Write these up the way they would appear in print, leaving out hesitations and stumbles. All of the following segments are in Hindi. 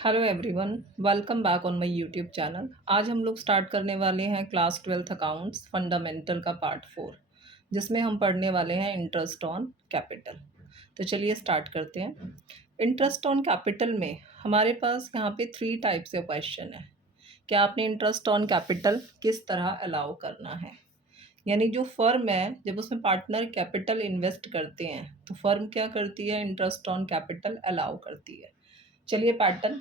Hello everyone, welcome back on my YouTube channel. आज हम लोग स्टार्ट करने वाले हैं क्लास 12th अकाउंट्स फंडामेंटल का पार्ट 4, जिसमें हम पढ़ने वाले हैं इंटरेस्ट ऑन कैपिटल। तो चलिए स्टार्ट करते हैं। इंटरेस्ट ऑन कैपिटल में हमारे पास यहाँ पे 3 टाइप से क्वेश्चन है कि आपने इंटरेस्ट ऑन कैपिटल किस तरह अलाउ करना है। यानी जो फर्म है, जब उसमें पार्टनर कैपिटल इन्वेस्ट करते हैं तो फर्म क्या करती है, इंटरेस्ट ऑन कैपिटल अलाउ करती है। चलिए पैटर्न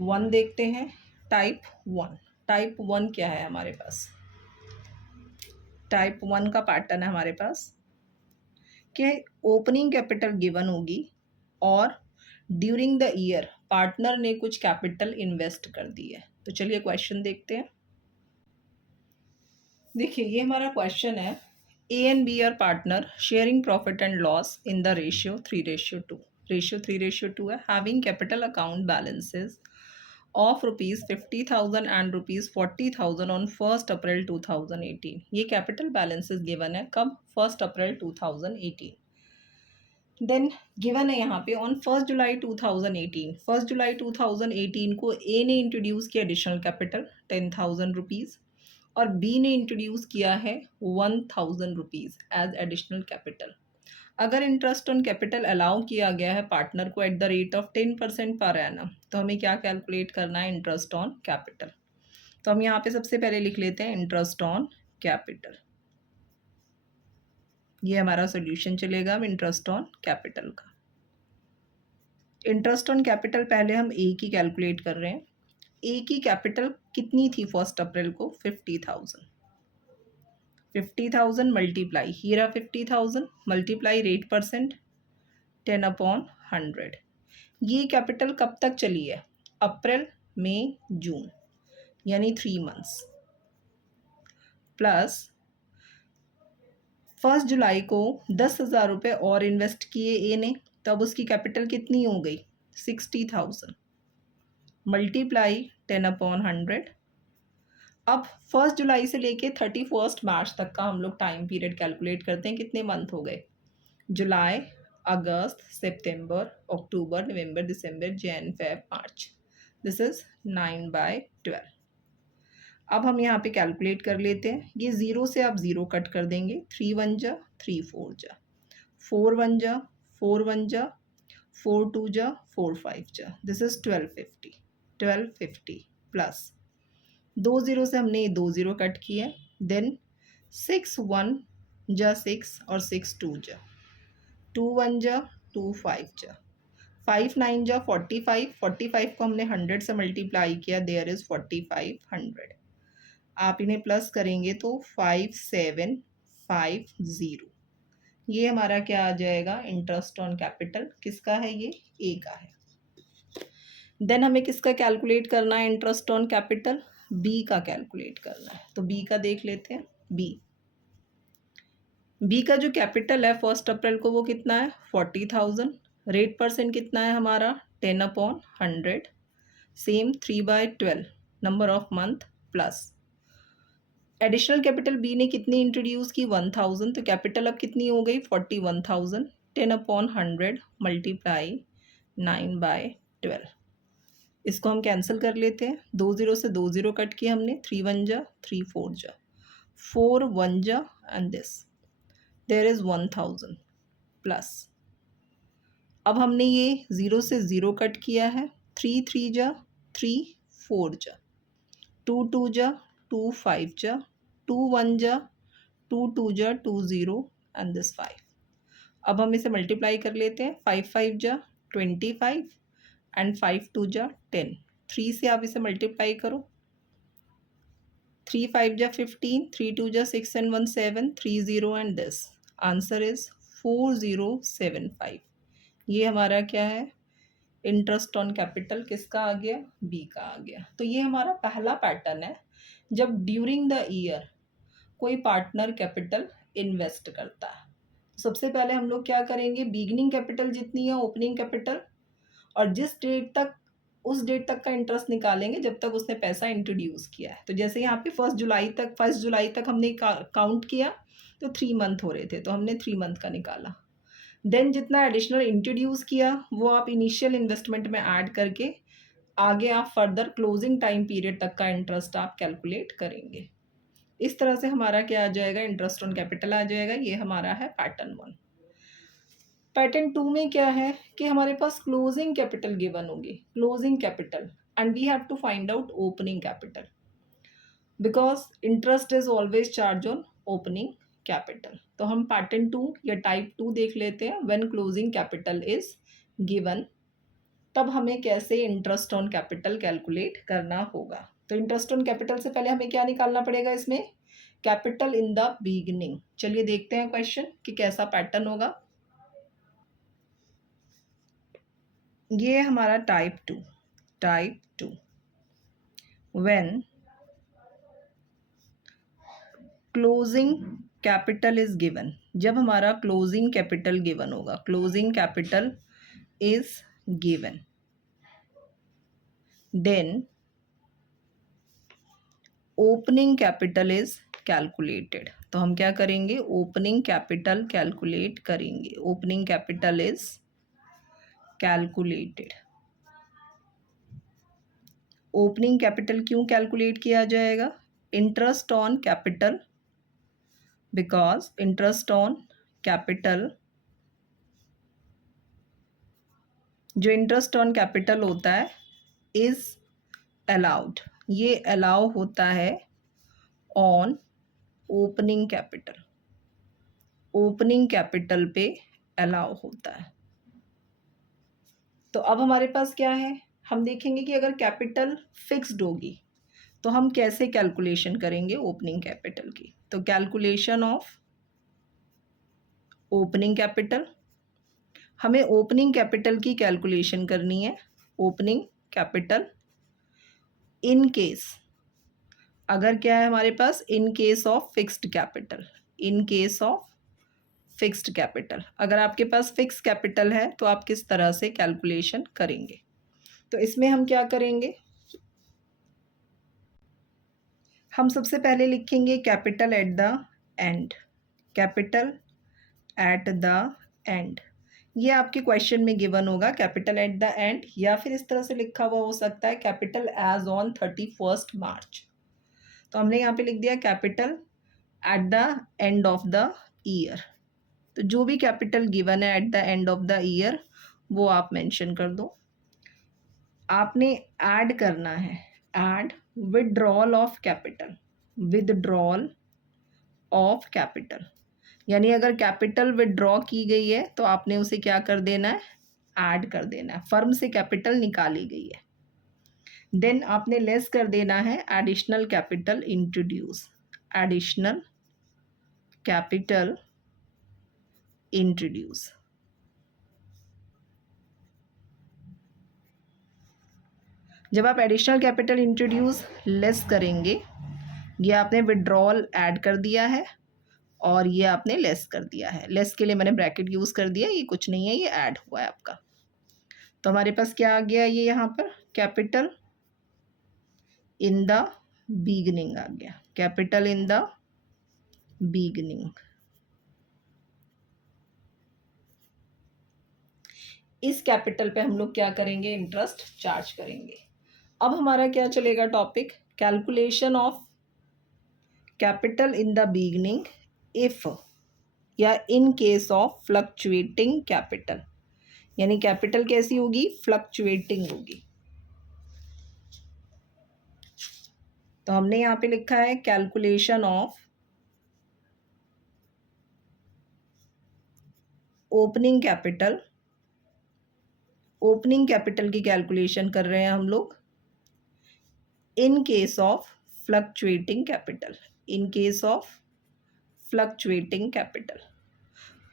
1 देखते हैं। टाइप 1 क्या है हमारे पास? टाइप 1 का पैटर्न है हमारे पास कि ओपनिंग कैपिटल गिवन होगी और ड्यूरिंग द ईयर पार्टनर ने कुछ कैपिटल इन्वेस्ट कर दी है। तो चलिए क्वेश्चन देखते हैं। देखिए ये हमारा क्वेश्चन है, A and B are partner sharing profit and loss in the ratio 3:2। Ratio 3:2 है। Having capital account balances of ₹50,000 and ₹40,000 on 1 April 2018। ये कैपिटल बैलेंसेस गिवन है कब? 1 अप्रैल 2018। देन गिवन है यहाँ पे ऑन 1 जुलाई 2018। 1 जुलाई 2018 को ए ने इंट्रोड्यूस किया एडिशनल कैपिटल ₹10,000 और बी ने इंट्रोड्यूस किया है ₹1,000 एज एडिशनल कैपिटल। अगर इंटरेस्ट ऑन कैपिटल अलाउ किया गया है पार्टनर को eight the rate of 10% per annum, तो हमें क्या कैलकुलेट करना है? Interest on capital. तो हम यहाँ पे सबसे पहले लिख लेते हैं इंटरेस्ट ऑन कैपिटल। ये हमारा सोल्यूशन चलेगा हम इंटरेस्ट ऑन कैपिटल का। इंटरेस्ट ऑन कैपिटल पहले हम ए की कैलकुलेट कर रहे हैं। ए की कैपिटल कितनी थी 1 अप्रैल को? 50,000। 50,000 मल्टीप्लाई, ही रहा 50,000 मल्टीप्लाई रेट परसेंट 10/100। ये कैपिटल कब तक चली है? अप्रैल, मई, जून, यानी 3 मंथ्स। प्लस 1 जुलाई को 10,000 रुपये और इन्वेस्ट किए ए ने, तब उसकी कैपिटल कितनी हो गई? 60,000 मल्टीप्लाई 10/100। अब 1 जुलाई से लेके 31 मार्च तक का हम लोग टाइम पीरियड कैलकुलेट करते हैं। कितने मंथ हो गए? जुलाई, अगस्त, सितंबर, अक्टूबर, नवंबर, दिसंबर, Jan, Feb, March. This is 9/12। अब हम यहाँ पे कैलकुलेट कर लेते हैं। ये 0 से आप 0 कट कर देंगे। 3 1 जा, 3 4 जा, 4 1 जा, 4 1 जा, 4 2 जा, 4 5 जा। This is 1250। 1250 प्लस 2 0 से हमने 2 0 कट किए। देन 6 1 जा 6 और 6 2 जा, 2 1 जा, 2 5 जा, 5 9 जा 45। 45 को हमने 100 से मल्टीप्लाई किया, देयर इज 4500। आप इन्हें प्लस करेंगे तो 5750। ये हमारा क्या आ जाएगा? Interest on capital. किसका है ये? ए का है। देन हमें किसका कैलकुलेट करना है? इंटरेस्ट ऑन कैपिटल बी का कैलकुलेट करना है। तो बी का देख लेते हैं। बी का जो कैपिटल है 1 अप्रैल को वो कितना है? 40,000। रेट परसेंट कितना है हमारा? 10/100। Same 3/12 number of month plus additional capital B ने कितनी इंट्रोड्यूस की? 1,000। तो कैपिटल अब कितनी हो गई? 41,000। 10/100 मल्टीप्लाई 9/12। इसको हम कैंसिल कर लेते हैं। 2 0 से 2 0 कट किया हमने। 3 1 जा, 3 4 जा, 4 1 जा and this there is 1,000 plus अब हमने ये 0 से 0 कट किया है। 3 3 जा, 3 4 जा, 2 2 जा, 2 5 जा, 2 1 जा, 2 2 जा, 2 0 एंड दिस 5। अब हम इसे मल्टीप्लाई कर लेते हैं। 5 5 जा 25 एंड 5 2 जा 10। 3 से आप इसे मल्टीप्लाई करो। 3 5 जा 15, 3 2 जा 6 and 1 7, 3 0 and this answer is 4075। ये हमारा क्या है? इंटरेस्ट ऑन कैपिटल किसका आ गया? बी का आ गया। तो ये हमारा पहला पैटर्न है, जब ड्यूरिंग द ईयर कोई पार्टनर कैपिटल इन्वेस्ट करता है। सबसे पहले हम लोग क्या करेंगे? बिगनिंग कैपिटल जितनी है ओपनिंग कैपिटल, और जिस डेट तक उस डेट तक का इंटरेस्ट निकालेंगे जब तक उसने पैसा इंट्रोड्यूस किया है। तो जैसे यहाँ पे 1 जुलाई तक हमने काउंट किया तो 3 मंथ हो रहे थे, तो हमने 3 मंथ का निकाला। देन जितना एडिशनल इंट्रोड्यूस किया वो आप इनिशियल इन्वेस्टमेंट में ऐड करके आगे आप फर्दर क्लोजिंग टाइम पीरियड तक का इंटरेस्ट आप कैलकुलेट करेंगे। इस तरह से हमारा क्या आ जाएगा, इंटरेस्ट ऑन कैपिटल आ जाएगा। ये हमारा है पैटर्न 1। पैटर्न 2 में क्या है कि हमारे पास क्लोजिंग कैपिटल गिवन होगी, closing capital, and we have to find out opening capital because interest is always charge on opening capital. तो हम पैटर्न 2 या टाइप 2 देख लेते हैं। When closing capital is given, तब हमें कैसे इंटरेस्ट ऑन कैपिटल कैलकुलेट करना होगा। तो इंटरेस्ट ऑन कैपिटल से पहले हमें क्या निकालना पड़ेगा इसमें, कैपिटल इन द बिगिनिंग। चलिए देखते हैं क्वेश्चन कि कैसा पैटर्न होगा। ये हमारा type 2। Type 2 when closing capital is given, जब हमारा क्लोजिंग कैपिटल गिवन होगा, closing capital is given, then opening capital is calculated. तो हम क्या करेंगे, ओपनिंग कैपिटल कैलकुलेट करेंगे। Opening capital is calculated. Opening capital क्यों कैलकुलेट किया जाएगा, interest on capital, because interest on capital, जो इंटरेस्ट ऑन कैपिटल होता है इज अलाउड, ये अलाउ होता है on opening capital. Opening capital पे अलाउ होता है। तो अब हमारे पास क्या है, हम देखेंगे कि अगर कैपिटल फिक्स्ड होगी तो हम कैसे कैलकुलेशन करेंगे ओपनिंग कैपिटल की। तो कैलकुलेशन ऑफ ओपनिंग कैपिटल, हमें ओपनिंग कैपिटल की कैलकुलेशन करनी है। ओपनिंग कैपिटल इन केस, अगर क्या है हमारे पास, in case of fixed capital, in case of fixed capital. अगर आपके पास फिक्स कैपिटल है तो आप किस तरह से कैलकुलेशन करेंगे। तो इसमें हम क्या करेंगे, हम सबसे पहले लिखेंगे capital at the and. Capital at the and, ये आपके क्वेश्चन में गिवन होगा, कैपिटल एट द एंड, या फिर इस तरह से लिखा हुआ हो सकता है कैपिटल एज ऑन 31 मार्च। तो हमने यहाँ पे लिख दिया capital at the end of the year. तो जो भी कैपिटल गिवन है at the end of the year वो आप मेंशन कर दो। आपने ऐड करना है, add withdrawal of capital, withdrawal of capital, यानी अगर कैपिटल विदड्रॉ की गई है तो आपने उसे क्या कर देना है, ऐड कर देना है। फर्म से कैपिटल निकाली गई है, देन आपने लेस कर देना है additional capital introduce, additional capital introduce. जब आप एडिशनल कैपिटल इंट्रोड्यूस लेस करेंगे, ये आपने विड्रॉल ऐड कर दिया है और ये आपने लेस कर दिया है। लेस के लिए मैंने ब्रैकेट यूज़ कर दिया, ये कुछ नहीं है, ये ऐड हुआ है आपका। तो हमारे पास क्या आ गया, ये यहाँ पर कैपिटल इन द बिगनिंग आ गया, कैपिटल इन द बिगनिंग। इस कैपिटल पे हम लोग क्या करेंगे, इंटरेस्ट चार्ज करेंगे। अब हमारा क्या चलेगा topic, calculation of capital in the beginning if या in case of fluctuating capital, यानी कैपिटल कैसी होगी, फ्लक्चुएटिंग होगी। तो हमने यहाँ पे लिखा है calculation of opening capital. Opening capital की कैलकुलेशन कर रहे हैं हम लोग इन case of fluctuating capital, in case of fluctuating capital.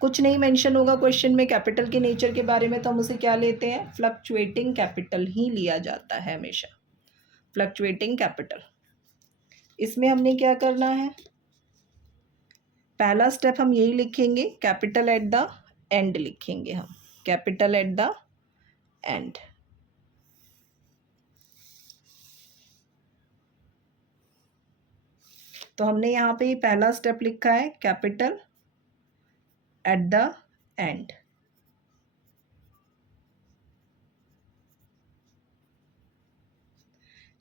कुछ नहीं मेंशन होगा क्वेश्चन में कैपिटल के नेचर के बारे में, तो हम उसे क्या लेते हैं, फ्लक्चुएटिंग कैपिटल ही लिया जाता है हमेशा, फ्लक्चुएटिंग कैपिटल। इसमें हमने क्या करना है, पहला स्टेप हम यही लिखेंगे, कैपिटल एट द एंड लिखेंगे हम, कैपिटल एट द एंड। तो हमने यहाँ पे पहला स्टेप लिखा है capital at the and.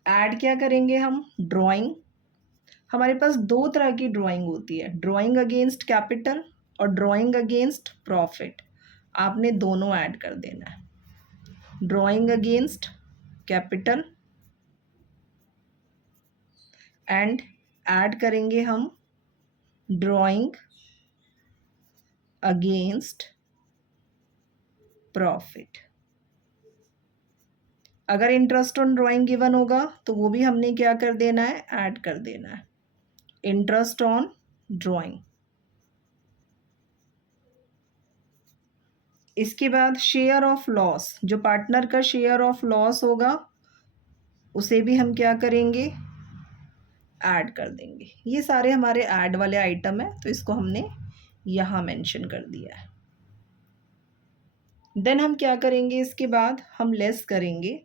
Add क्या करेंगे हम, ड्राइंग। हमारे पास दो तरह की ड्राइंग होती है, ड्राइंग अगेंस्ट कैपिटल और ड्राइंग अगेंस्ट प्रॉफिट। आपने दोनों ऐड कर देना है, drawing against capital and add करेंगे हम ड्राइंग अगेंस्ट प्रॉफिट। अगर इंटरेस्ट ऑन ड्राइंग गिवन होगा तो वो भी हमने क्या कर देना है, ऐड कर देना है, इंटरेस्ट ऑन ड्राइंग। इसके बाद शेयर ऑफ लॉस, जो पार्टनर का शेयर ऑफ लॉस होगा उसे भी हम क्या करेंगे, ऐड कर देंगे। ये सारे हमारे ऐड वाले आइटम है, तो इसको हमने यहाँ मेंशन कर दिया है। देन हम क्या करेंगे, इसके बाद हम लेस करेंगे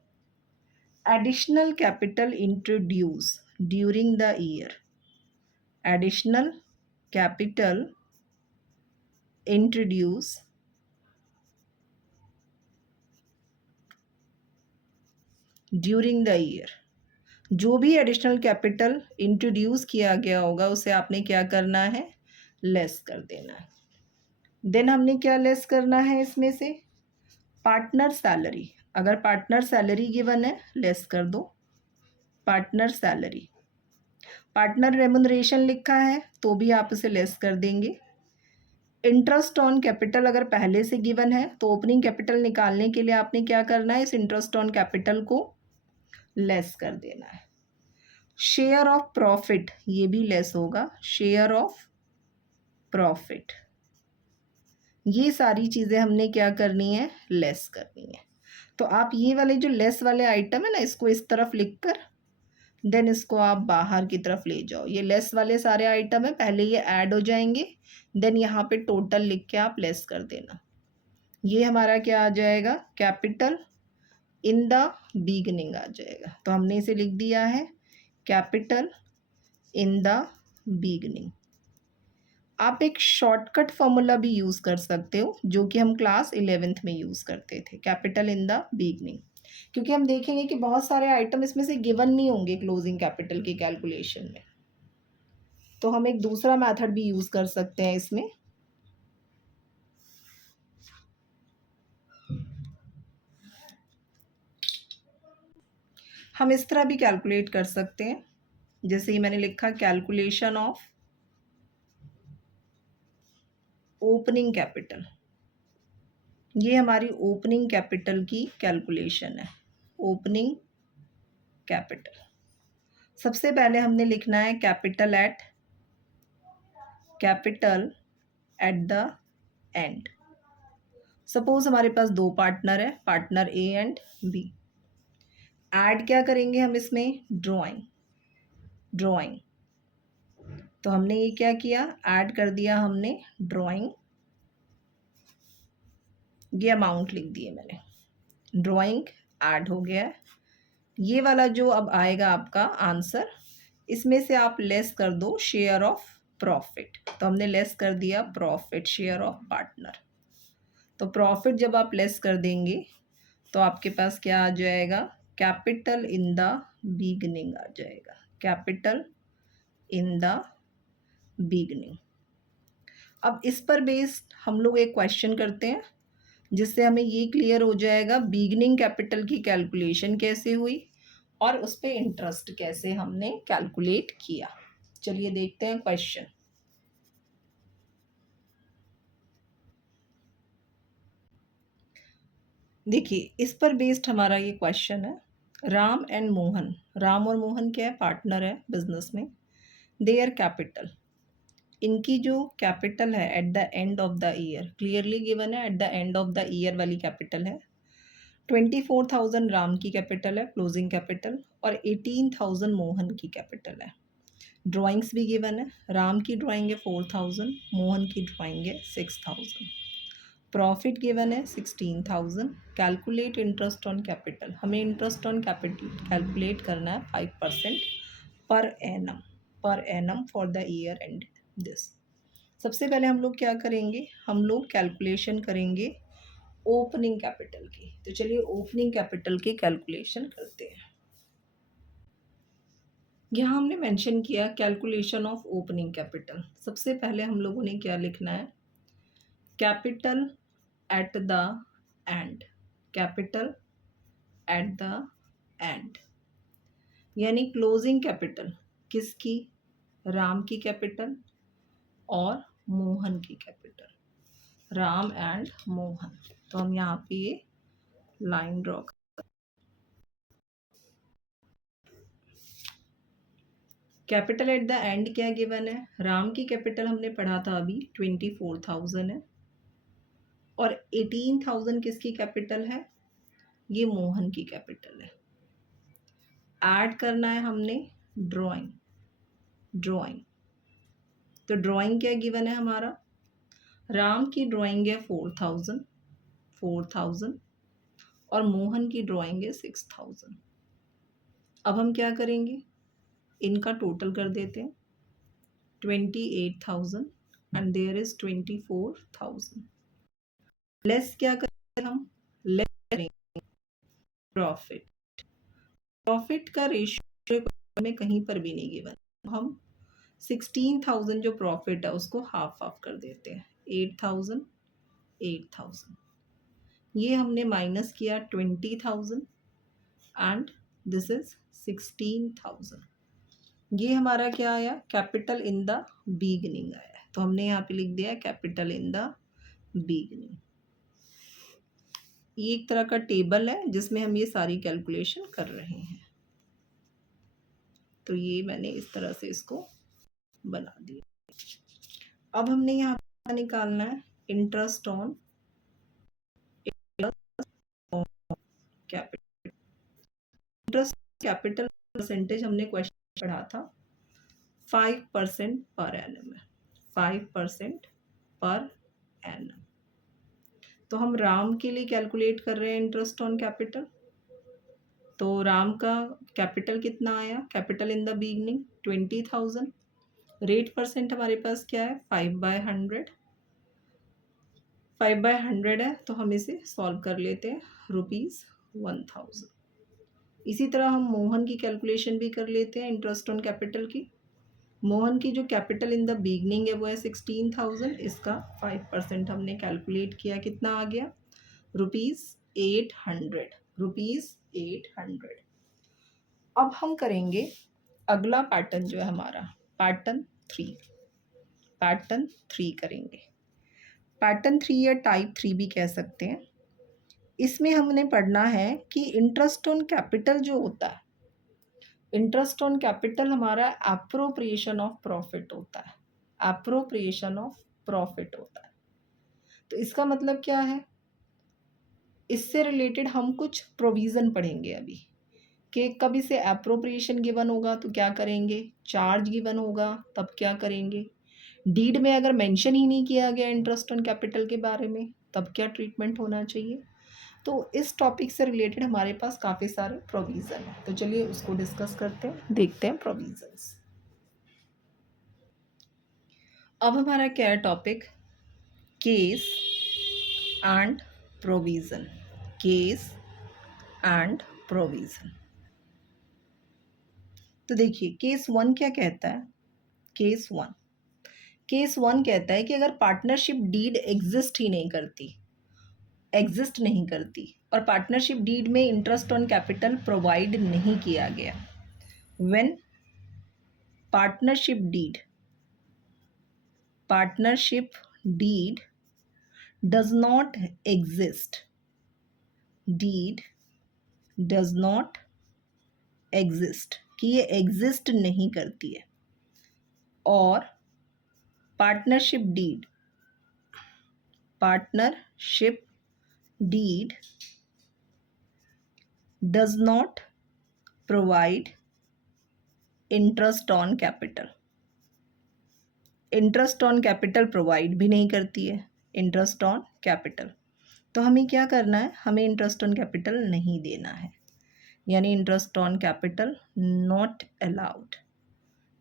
additional capital introduce during the year. Additional capital introduce during the year. जो भी एडिशनल कैपिटल इंट्रोड्यूस किया गया होगा उसे आपने क्या करना है, लेस कर देना है। देन हमने क्या लेस करना है इसमें से, पार्टनर सैलरी। अगर पार्टनर सैलरी गिवन है लेस कर दो, पार्टनर सैलरी। पार्टनर रेमुनरेशन लिखा है तो भी आप उसे लेस कर देंगे। इंटरेस्ट ऑन कैपिटल अगर पहले से गिवन है तो ओपनिंग कैपिटल निकालने के लिए आपने क्या करना है, इस इंटरेस्ट ऑन कैपिटल को लेस कर देना है। शेयर ऑफ प्रॉफिट ये भी लेस होगा, शेयर ऑफ प्रॉफिट। ये सारी चीज़ें हमने क्या करनी है, लेस करनी है। तो आप ये वाले जो लेस वाले आइटम है ना, इसको इस तरफ लिखकर देन इसको आप बाहर की तरफ ले जाओ। ये लेस वाले सारे आइटम है, पहले ये ऐड हो जाएंगे, देन यहाँ पे टोटल लिख के आप लेस कर देना। ये हमारा क्या आ जाएगा, कैपिटल इन द बिगनिंग आ जाएगा। तो हमने इसे लिख दिया है कैपिटल इन द बिगनिंग। आप एक शॉर्टकट फॉर्मूला भी यूज़ कर सकते हो जो कि हम क्लास 11th में यूज़ करते थे, कैपिटल इन द बिगनिंग। क्योंकि हम देखेंगे कि बहुत सारे आइटम इसमें से गिवन नहीं होंगे क्लोजिंग कैपिटल की कैलकुलेशन में, तो हम एक दूसरा मेथड भी यूज़ कर सकते हैं इसमें। हम इस तरह भी कैलकुलेट कर सकते हैं, जैसे ही मैंने लिखा कैलकुलेशन ऑफ ओपनिंग कैपिटल। ये हमारी ओपनिंग कैपिटल की कैलकुलेशन है, ओपनिंग कैपिटल। सबसे पहले हमने लिखना है capital at the end. Suppose हमारे पास दो पार्टनर है, partner A and B. Add क्या करेंगे हम इसमें, ड्राइंग। तो हमने ये क्या किया, ऐड कर दिया हमने ड्राइंग, ये अमाउंट लिख दिए मैंने, ड्राइंग ऐड हो गया है। ये वाला जो अब आएगा आपका आंसर, इसमें से आप लेस कर दो शेयर ऑफ प्रॉफिट। तो हमने लेस कर दिया प्रॉफिट, शेयर ऑफ पार्टनर। तो प्रॉफिट जब आप लेस कर देंगे तो आपके पास क्या आ जाएगा, कैपिटल इन द बिगनिंग आ जाएगा, कैपिटल इन द बिगनिंग। अब इस पर बेस्ड हम लोग एक क्वेश्चन करते हैं जिससे हमें ये क्लियर हो जाएगा बिगनिंग कैपिटल की कैलकुलेशन कैसे हुई और उस पर इंटरेस्ट कैसे हमने कैलकुलेट किया। चलिए देखते हैं क्वेश्चन। देखिए इस पर बेस्ड हमारा ये क्वेश्चन है। राम एंड मोहन, राम और मोहन क्या है, पार्टनर है बिजनेस में। देयर कैपिटल, इनकी जो कैपिटल है at the end of the year, clearly given है at the end of the year वाली कैपिटल है 24,000 राम की कैपिटल है क्लोजिंग कैपिटल, और 18,000 मोहन की कैपिटल है। ड्राइंग्स भी गिवन है, राम की ड्राइंग है 4,000, मोहन की ड्राइंग है 6,000। प्रॉफिट गिवन है 16,000। कैलकुलेट इंटरेस्ट ऑन कैपिटल, हमें इंटरेस्ट ऑन कैपिटल कैलकुलेट करना है 5% per annum for the year and this. सबसे पहले हम लोग क्या करेंगे, हम लोग कैलकुलेशन करेंगे ओपनिंग कैपिटल की। तो चलिए ओपनिंग कैपिटल की कैलकुलेशन करते हैं। यहाँ हमने मेंशन किया कैलकुलेशन ऑफ ओपनिंग कैपिटल। सबसे पहले हम लोगों ने क्या लिखना है, capital at the and, capital at the and, यानी क्लोजिंग कैपिटल किसकी, राम की कैपिटल और मोहन की कैपिटल, राम एंड मोहन। तो हम यहाँ पे ये लाइन ड्रॉ कर, कैपिटल एट द एंड क्या गिवन है, राम की कैपिटल हमने पढ़ा था अभी 24,000 है, और 18,000 किसकी कैपिटल है, ये मोहन की कैपिटल है। ऐड करना है हमने ड्राइंग, ड्राइंग, तो ड्राइंग क्या गिवन है हमारा, राम की ड्राइंग है 4,000 और मोहन की ड्राइंग है 6,000। अब हम क्या करेंगे, इनका टोटल कर देते हैं, 28,000 एंड देयर इज 24,000। लेस क्या करेंगे हम, लेस करेंगे प्रॉफिट, प्रॉफिट का रेशियो में कहीं पर भी नहीं गिवन, हम 16,000 जो प्रॉफिट है उसको हाफ हाफ कर देते हैं, 8,000 8,000, ये हमने माइनस किया 20,000 एंड दिस इज 16,000। ये हमारा क्या आया, कैपिटल इन द बिगनिंग आया, तो हमने यहाँ पे लिख दिया कैपिटल इन द बिगनिंग। ये एक तरह का टेबल है जिसमें हम ये सारी कैलकुलेशन कर रहे हैं। तो ये मैंने इस तरह से इसको बना दिया। अब हमने यहाँ पर निकालना है interest on capital. Interest capital percentage हमने क्वेश्चन पढ़ा था 5% पर एनम है, 5% पर एनम। तो हम राम के लिए कैलकुलेट कर रहे हैं इंटरेस्ट ऑन कैपिटल। तो राम का कैपिटल कितना आया, capital in the beginning 20,000, rate percent हमारे पास क्या है 5/100, 5/100 है, तो हम इसे सॉल्व कर लेते हैं, ₹1000। इसी तरह हम मोहन की कैलकुलेशन भी कर लेते हैं इंटरेस्ट ऑन कैपिटल की। मोहन की जो कैपिटल इन द बिगनिंग है वो है 16,000, इसका 5% हमने कैलकुलेट किया, कितना आ गया, ₹800, ₹800। अब हम करेंगे अगला पैटर्न जो है हमारा पैटर्न 3, पैटर्न 3 करेंगे। पैटर्न 3 या टाइप 3 भी कह सकते हैं। इसमें हमने पढ़ना है कि इंटरेस्ट ऑन कैपिटल जो होता है, इंटरेस्ट ऑन कैपिटल हमारा एप्रोप्रिएशन ऑफ प्रॉफिट होता है, एप्रोप्रिएशन ऑफ प्रॉफिट होता है। तो इसका मतलब क्या है, इससे रिलेटेड हम कुछ प्रोविज़न पढ़ेंगे अभी कि कब इसे एप्रोप्रिएशन गिवन होगा तो क्या करेंगे, चार्ज गिवन होगा तब क्या करेंगे, डीड में अगर मेंशन ही नहीं किया गया इंटरेस्ट ऑन कैपिटल के बारे में तब क्या ट्रीटमेंट होना चाहिए। तो इस टॉपिक से रिलेटेड हमारे पास काफ़ी सारे प्रोविज़न हैं, तो चलिए उसको डिस्कस करते हैं, देखते हैं प्रोविज़न्स। अब हमारा क्या है topic, case and provision, case and provision. तो देखिए केस 1 क्या कहता है, केस 1 कहता है कि अगर पार्टनरशिप डीड एग्जिस्ट नहीं करती और पार्टनरशिप डीड में इंटरेस्ट ऑन कैपिटल प्रोवाइड नहीं किया गया, when partnership deed does not exist, कि ये एग्जिस्ट नहीं करती है, और partnership deed does not provide interest on capital, interest on capital provide भी नहीं करती है, इंटरेस्ट ऑन कैपिटल, तो हमें क्या करना है, हमें इंटरेस्ट ऑन कैपिटल नहीं देना है, यानी interest on capital not allowed.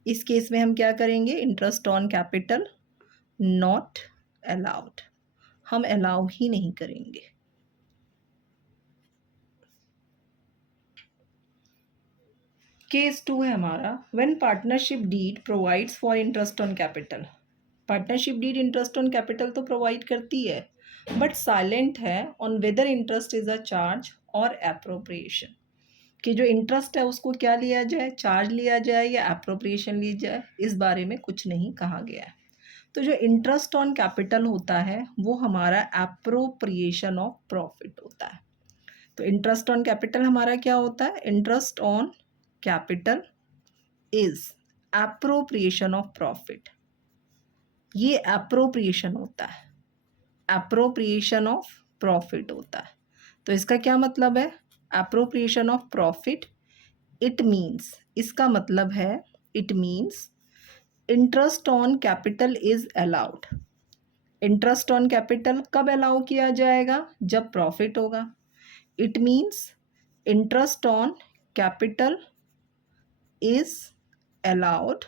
इस केस में हम क्या करेंगे, interest on capital not allowed, हम अलाउ ही नहीं करेंगे। केस 2 है हमारा, when partnership deed provides for interest on capital. Partnership deed interest on capital तो प्रोवाइड करती है, बट साइलेंट है on whether interest is a charge और एप्रोप्रिएशन, कि जो इंटरेस्ट है उसको क्या लिया जाए, चार्ज लिया जाए या एप्रोप्रिएशन लिया जाए, इस बारे में कुछ नहीं कहा गया है। तो जो इंटरेस्ट ऑन कैपिटल होता है वो हमारा एप्रोप्रिएशन ऑफ प्रॉफिट होता है। तो इंटरेस्ट ऑन कैपिटल हमारा क्या होता है, interest on capital is appropriation of profit, ये एप्रोप्रिएशन होता है, एप्रोप्रिएशन ऑफ प्रॉफिट होता है। तो इसका क्या मतलब है, appropriation of profit, it means, इसका मतलब है it means interest on capital is allowed. Interest on capital कब अलाउ किया जाएगा, जब प्रॉफिट होगा। It means interest on capital is allowed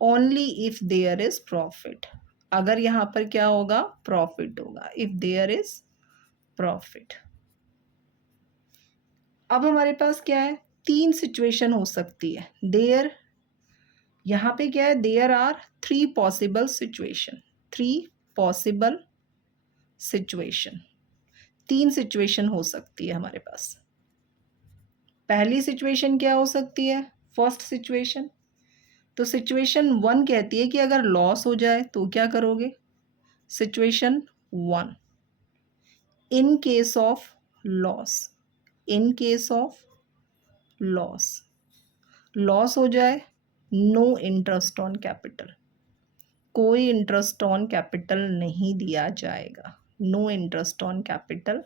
only if there is profit. अगर यहाँ पर क्या होगा, प्रॉफिट होगा, इफ देयर इज प्रॉफिट। अब हमारे पास क्या है, तीन सिचुएशन हो सकती है। देयर, यहाँ पे क्या है, there are three possible situation, three possible situation, तीन सिचुएशन हो सकती है हमारे पास। पहली सिचुएशन क्या हो सकती है, फर्स्ट सिचुएशन। तो सिचुएशन 1 कहती है कि अगर लॉस हो जाए तो क्या करोगे। Situation 1, in case of loss, in case of loss, loss हो जाए, नो इंटरेस्ट ऑन कैपिटल, कोई इंटरेस्ट ऑन कैपिटल नहीं दिया जाएगा, no interest on capital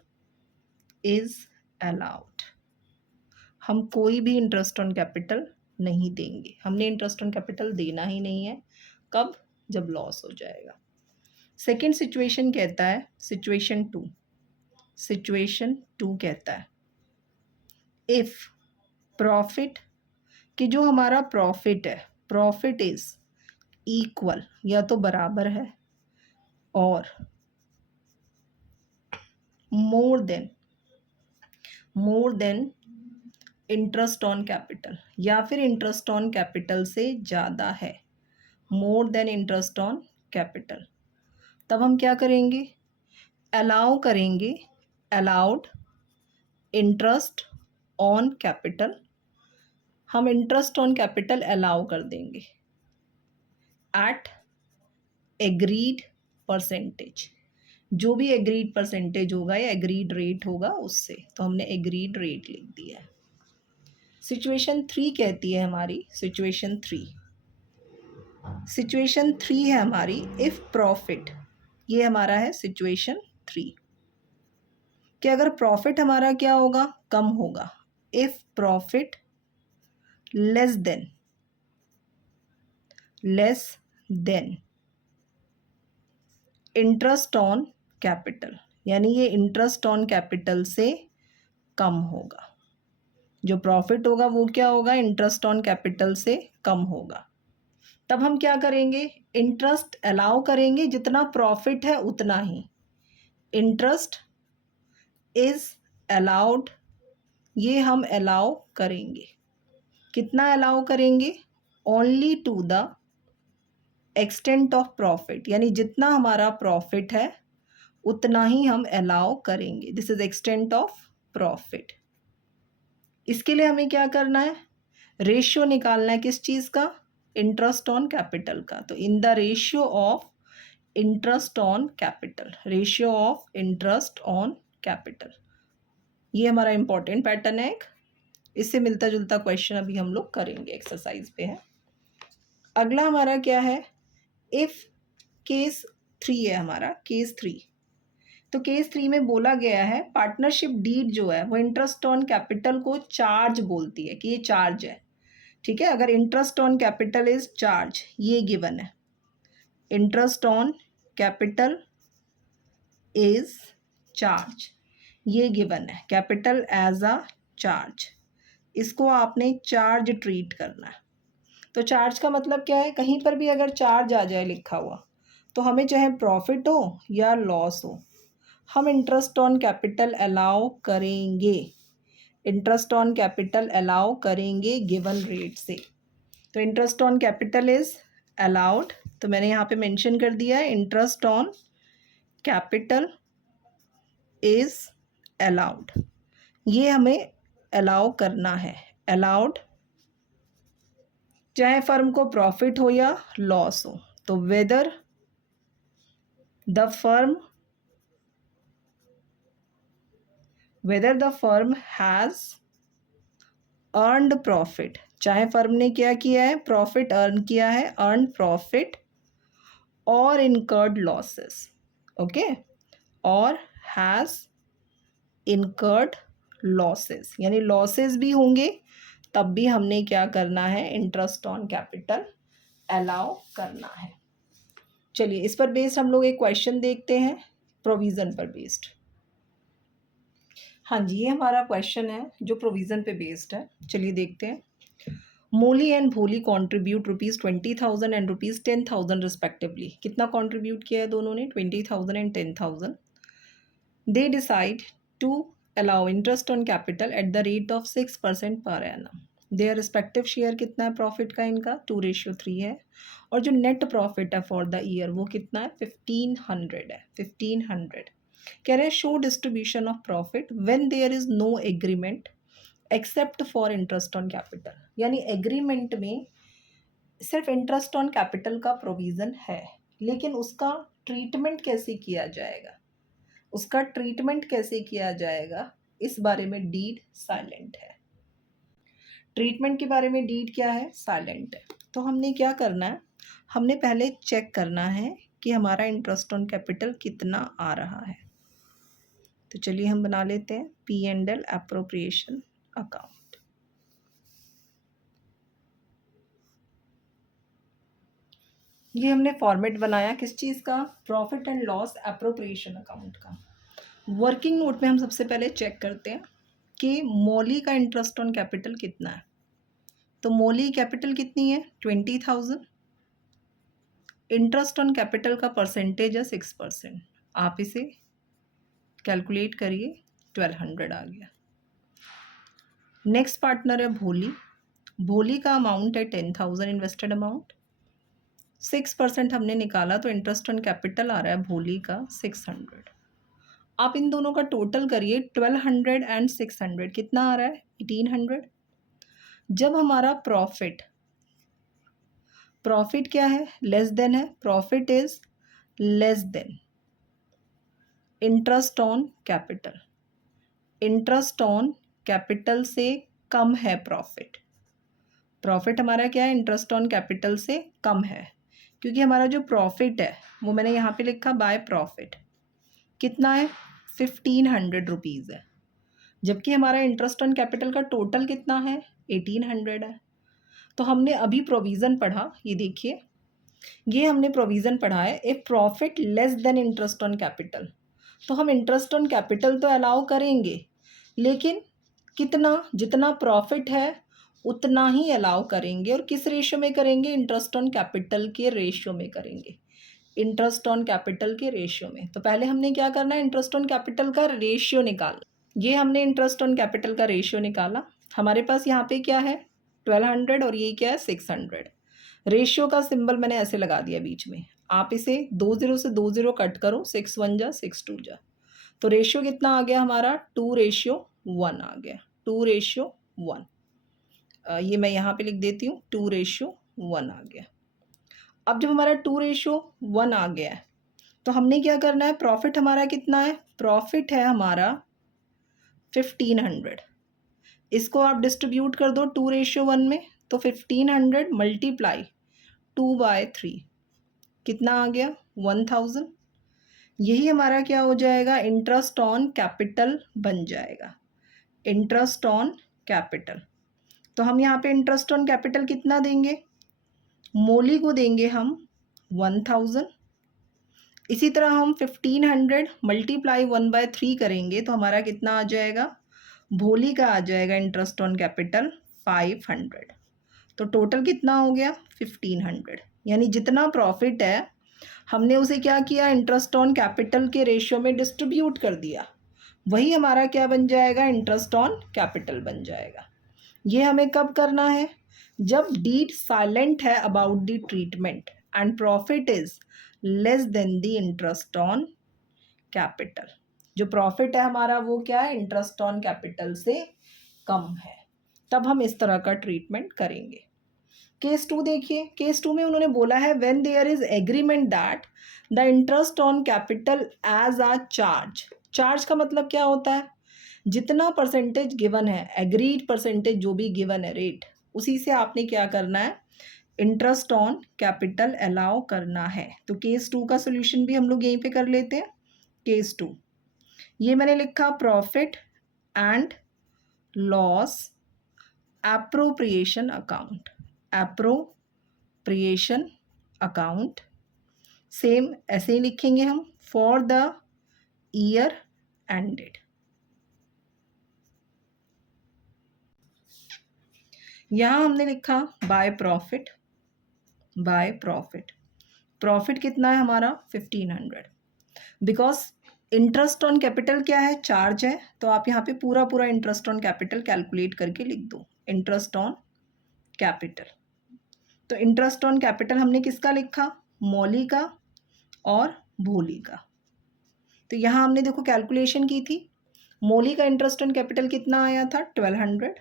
is allowed. हम कोई भी इंटरेस्ट ऑन कैपिटल नहीं देंगे, हमने इंटरेस्ट ऑन कैपिटल देना ही नहीं है। कब, जब लॉस हो जाएगा। सेकेंड सिचुएशन कहता है, सिचुएशन 2, सिचुएशन 2 कहता है इफ प्रॉफिट, कि जो हमारा प्रॉफिट है, प्रॉफिट इज इक्वल, या तो बराबर है और more than interest on capital, या फिर इंटरेस्ट ऑन कैपिटल से ज़्यादा है, more than interest on capital. तब हम क्या करेंगे, अलाउ करेंगे, अलाउड इंटरेस्ट ऑन कैपिटल, हम इंटरेस्ट ऑन कैपिटल अलाउ कर देंगे एट एग्रीड परसेंटेज, जो भी एग्रीड परसेंटेज होगा या एग्रीड रेट होगा उससे, तो हमने एग्रीड रेट लिख दिया है। सिचुएशन 3 कहती है हमारी, सिचुएशन 3, सिचुएशन 3 है हमारी इफ प्रॉफिट, ये हमारा है सिचुएशन 3, कि अगर प्रॉफिट हमारा क्या होगा, कम होगा। If profit less than interest on capital, यानी ये इंटरेस्ट ऑन कैपिटल से कम होगा। जो प्रॉफिट होगा वो क्या होगा, इंटरेस्ट ऑन कैपिटल से कम होगा। तब हम क्या करेंगे, इंटरेस्ट अलाउ करेंगे, जितना प्रॉफिट है उतना ही। इंटरेस्ट इज अलाउड, ये हम अलाउ करेंगे, कितना अलाउ करेंगे, only to the extent of profit, यानी जितना हमारा प्रॉफिट है उतना ही हम अलाउ करेंगे। This is extent of profit. इसके लिए हमें क्या करना है, रेशियो निकालना है, किस चीज़ का, इंटरेस्ट ऑन कैपिटल का। तो इन the ratio of interest on capital, ratio of interest on capital, ये हमारा इंपॉर्टेंट पैटर्न है एक। इससे मिलता जुलता क्वेश्चन अभी हम लोग करेंगे, एक्सरसाइज पे है। अगला हमारा क्या है, इफ केस 3 है हमारा, केस 3। तो केस 3 में बोला गया है पार्टनरशिप डीड जो है वो इंटरेस्ट ऑन कैपिटल को चार्ज बोलती है, कि ये चार्ज है। ठीक है, अगर interest on capital is charge, ये गिवन है, interest on capital is charge, ये गिवन है, कैपिटल एज अ चार्ज, इसको आपने चार्ज ट्रीट करना है। तो चार्ज का मतलब क्या है, कहीं पर भी अगर चार्ज आ जाए लिखा हुआ, तो हमें चाहे प्रॉफिट हो या लॉस हो, हम इंटरेस्ट ऑन कैपिटल अलाउ करेंगे, इंटरेस्ट ऑन कैपिटल अलाउ करेंगे गिवन रेट से। तो interest on capital is allowed, तो मैंने यहाँ पे मेंशन कर दिया है interest on capital is allowed, ये हमें अलाउ करना है, अलाउड, चाहे फर्म को प्रॉफिट हो या लॉस हो। तो whether the firm has earned profit, चाहे फर्म ने क्या किया है, प्रॉफिट अर्न किया है, अर्न प्रॉफिट, और इनकर्ड लॉसेस, ओके, और हैज इनकर्ड लॉसेस, यानी लॉसेस भी होंगे तब भी हमने क्या करना है, इंटरेस्ट ऑन कैपिटल अलाउ करना है। चलिए इस पर बेस्ड हम लोग एक क्वेश्चन देखते हैं, प्रोविज़न पर बेस्ड। हाँ जी, ये हमारा क्वेश्चन है जो प्रोविज़न पे बेस्ड है। चलिए देखते हैं। Molly and Bholi contribute ₹20,000 and ₹10,000 respectively. कितना कॉन्ट्रीब्यूट किया है दोनों ने, 20,000 and 10,000। They decide to allow interest on capital at the rate of 6% per annum. Their respective share कितना है प्रॉफिट का, इनका 2:3 है, और जो नेट प्रॉफिट है फॉर द ईयर वो कितना है, 1500 है, 1500। कह रहे हैं show distribution of profit when there is no agreement except for interest on capital, यानी एग्रीमेंट में सिर्फ इंटरेस्ट ऑन कैपिटल का प्रोविज़न है, लेकिन उसका ट्रीटमेंट कैसे किया जाएगा, उसका ट्रीटमेंट कैसे किया जाएगा इस बारे में डीड साइलेंट है। ट्रीटमेंट के बारे में डीड क्या है, साइलेंट है। तो हमने क्या करना है, हमने पहले चेक करना है कि हमारा इंटरेस्ट ऑन कैपिटल कितना आ रहा है। तो चलिए हम बना लेते हैं P&L एप्रोप्रिएशन अकाउंट। ये हमने फॉर्मेट बनाया किस चीज़ का, profit and loss appropriation account का। वर्किंग नोट में हम सबसे पहले चेक करते हैं कि मौली का इंटरेस्ट ऑन कैपिटल कितना है। तो मौली कैपिटल कितनी है, 20,000। इंटरेस्ट ऑन कैपिटल का परसेंटेज है 6%। आप इसे कैलकुलेट करिए, 1200 आ गया। नेक्स्ट पार्टनर है भोली, भोली का अमाउंट है 10,000 इन्वेस्टेड अमाउंट, 6% हमने निकाला तो इंटरेस्ट ऑन कैपिटल आ रहा है भोली का 600। आप इन दोनों का टोटल करिए, 1200 एंड 600 कितना आ रहा है, 1800। जब हमारा प्रॉफिट क्या है, लेस देन है, profit is less than interest on capital, interest on capital से कम है प्रॉफिट, प्रॉफिट हमारा क्या है, इंटरेस्ट ऑन कैपिटल से कम है, क्योंकि हमारा जो प्रॉफिट है वो मैंने यहाँ पे लिखा बाय प्रॉफिट, कितना है, 1500 रुपीज़ है, जबकि हमारा इंटरेस्ट ऑन कैपिटल का टोटल कितना है, 1800 है। तो हमने अभी प्रोविज़न पढ़ा, ये देखिए, ये हमने प्रोविज़न पढ़ा है, A profit less than interest on capital. तो हम इंटरेस्ट ऑन कैपिटल तो अलाउ करेंगे, लेकिन कितना, जितना प्रॉफिट है उतना ही अलाउ करेंगे, और किस रेशियो में करेंगे, इंटरेस्ट ऑन कैपिटल के रेशियो में करेंगे, इंटरेस्ट ऑन कैपिटल के रेशियो में। तो पहले हमने क्या करना है, इंटरेस्ट ऑन कैपिटल का रेशियो निकालना। ये हमने इंटरेस्ट ऑन कैपिटल का रेशियो निकाला, हमारे पास यहाँ पे क्या है 1200 और ये क्या है 600। रेशियो का सिंबल मैंने ऐसे लगा दिया बीच में, आप इसे 20 से 20 कट करो, 6 1 जा 6 2 जा, तो रेशियो कितना आ गया हमारा, 2:1 आ गया, 2:1। ये मैं यहाँ पे लिख देती हूँ, 2:1 आ गया। अब जब हमारा 2:1 आ गया है तो हमने क्या करना है, प्रॉफिट हमारा कितना है, प्रॉफिट है हमारा 1500, इसको आप डिस्ट्रीब्यूट कर दो 2:1 में, तो 1500 मल्टीप्लाई 2/3 कितना आ गया, 1000। यही हमारा क्या हो जाएगा, इंटरेस्ट ऑन कैपिटल बन जाएगा, इंटरेस्ट ऑन कैपिटल। तो हम यहाँ पे इंटरेस्ट ऑन कैपिटल कितना देंगे, मोली को देंगे हम 1000। इसी तरह हम 1500 मल्टीप्लाई 1/3 करेंगे तो हमारा कितना आ जाएगा, भोली का आ जाएगा इंटरेस्ट ऑन कैपिटल 500। तो टोटल कितना हो गया 1500, यानी जितना प्रॉफिट है हमने उसे क्या किया, इंटरेस्ट ऑन कैपिटल के रेशियो में डिस्ट्रीब्यूट कर दिया, वही हमारा क्या बन जाएगा, इंटरेस्ट ऑन कैपिटल बन जाएगा। ये हमें कब करना है, जब डीड साइलेंट है about the treatment and profit is less than the interest on capital. जो प्रॉफिट है हमारा वो क्या है, इंटरेस्ट ऑन कैपिटल से कम है, तब हम इस तरह का ट्रीटमेंट करेंगे। केस 2 देखिए, केस 2 में उन्होंने बोला है when there is agreement that the interest on capital as a charge. Charge का मतलब क्या होता है, जितना परसेंटेज गिवन है, एग्रीड परसेंटेज जो भी गिवन है रेट, उसी से आपने क्या करना है, इंटरेस्ट ऑन कैपिटल अलाउ करना है। तो केस 2 का सोल्यूशन भी हम लोग यहीं पे कर लेते हैं। केस 2 ये मैंने लिखा, profit and loss appropriation account, appropriation account same ऐसे ही लिखेंगे हम, फॉर द ईयर एंडेड। यहां हमने लिखा by profit, by profit, profit कितना है हमारा 1500, बिकॉज इंटरेस्ट ऑन कैपिटल क्या है, चार्ज है, तो आप यहाँ पे पूरा पूरा इंटरेस्ट ऑन कैपिटल कैलकुलेट करके लिख दो, इंटरेस्ट ऑन कैपिटल। तो इंटरेस्ट ऑन कैपिटल हमने किसका लिखा, मौली का और भोली का। तो यहाँ हमने देखो कैलकुलेशन की थी, मौली का इंटरेस्ट ऑन कैपिटल कितना आया था 1200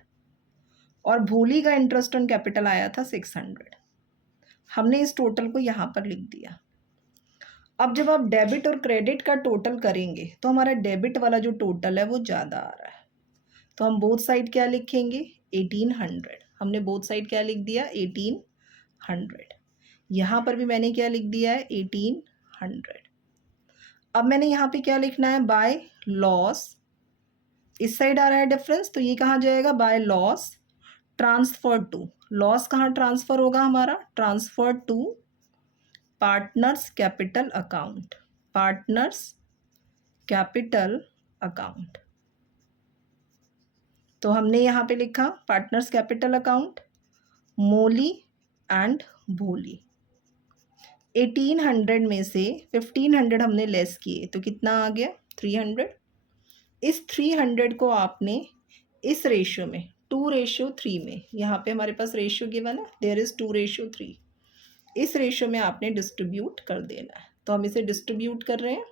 और भोली का इंटरेस्ट ऑन कैपिटल आया था 600। हमने इस टोटल को यहाँ पर लिख दिया। अब जब आप डेबिट और क्रेडिट का टोटल करेंगे तो हमारा डेबिट वाला जो टोटल है वो ज़्यादा आ रहा है, तो हम बोथ साइड क्या लिखेंगे, 1800। हमने बोथ साइड क्या लिख दिया, 1800। यहाँ पर भी मैंने क्या लिख दिया है, 1800। अब मैंने यहाँ पे क्या लिखना है, बाय लॉस, इस साइड आ रहा है डिफरेंस, तो ये कहाँ जाएगा, by loss transfer to, loss कहाँ ट्रांसफर होगा हमारा, transfer to partners capital account, partners capital account. तो हमने यहाँ पे लिखा partners capital account, Molly and Bholi. 1800 में से 1500 हमने लेस किए तो कितना आ गया, 300। इस 300 को आपने इस रेशियो में 2:3 में, यहाँ पे हमारे पास रेशियो गिवन है, देयर इज 2:3, इस रेशियो में आपने डिस्ट्रीब्यूट कर देना है। तो हम इसे डिस्ट्रीब्यूट कर रहे हैं,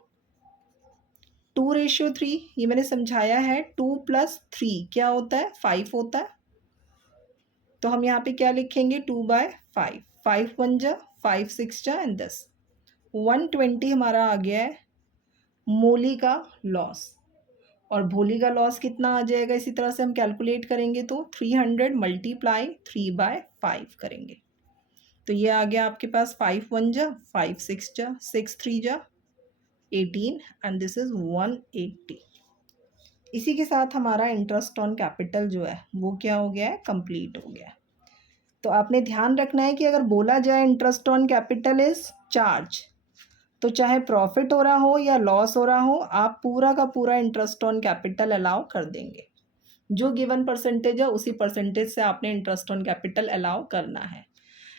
2:3, ये मैंने समझाया है, 2 + 3 क्या होता है, 5 होता है। तो हम यहाँ पे क्या लिखेंगे, 2/5, 5 1 जा, 5 6 जा एंड 10, 120 हमारा आ गया है मोली का लॉस। और भोली का लॉस कितना आ जाएगा, इसी तरह से हम कैलकुलेट करेंगे तो 300 × 3/5 करेंगे, तो ये आ गया आपके पास 5 1 जा, 5 6 जा, 6 3 जा 18 एंड दिस इज 180। इसी के साथ हमारा इंटरेस्ट ऑन कैपिटल जो है वो क्या हो गया है, कंप्लीट हो गया है। तो आपने ध्यान रखना है कि अगर बोला जाए interest on capital is charge, तो चाहे प्रॉफिट हो रहा हो या लॉस हो रहा हो, आप पूरा का पूरा इंटरेस्ट ऑन कैपिटल अलाउ कर देंगे। जो गिवन परसेंटेज है उसी परसेंटेज से आपने इंटरेस्ट ऑन कैपिटल अलाउ करना है।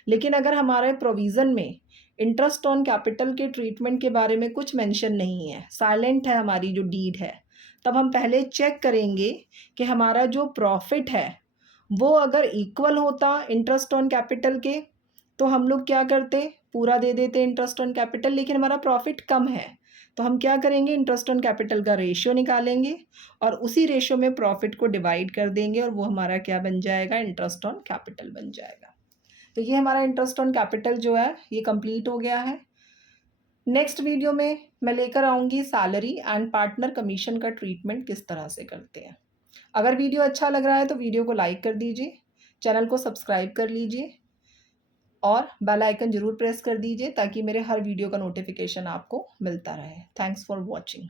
लेकिन अगर हमारे प्रोविज़न में इंटरेस्ट ऑन कैपिटल के ट्रीटमेंट के बारे में कुछ मेंशन नहीं है, साइलेंट है हमारी जो डीड है, तब हम पहले चेक करेंगे कि हमारा जो प्रॉफिट है वो अगर इक्वल होता इंटरेस्ट ऑन कैपिटल के, तो हम लोग क्या करते, पूरा दे देते इंटरेस्ट ऑन कैपिटल। लेकिन हमारा प्रॉफिट कम है तो हम क्या करेंगे, इंटरेस्ट ऑन कैपिटल का रेशियो निकालेंगे और उसी रेशियो में प्रॉफिट को डिवाइड कर देंगे और वो हमारा क्या बन जाएगा, इंटरेस्ट ऑन कैपिटल बन जाएगा। तो ये हमारा इंटरेस्ट ऑन कैपिटल जो है ये कंप्लीट हो गया है। नेक्स्ट वीडियो में मैं लेकर आऊँगी सैलरी एंड पार्टनर कमीशन का ट्रीटमेंट किस तरह से करते हैं। अगर वीडियो अच्छा लग रहा है तो वीडियो को लाइक कर दीजिए, चैनल को सब्सक्राइब कर लीजिए और बेल आइकन ज़रूर प्रेस कर दीजिए ताकि मेरे हर वीडियो का नोटिफिकेशन आपको मिलता रहे। Thanks for watching.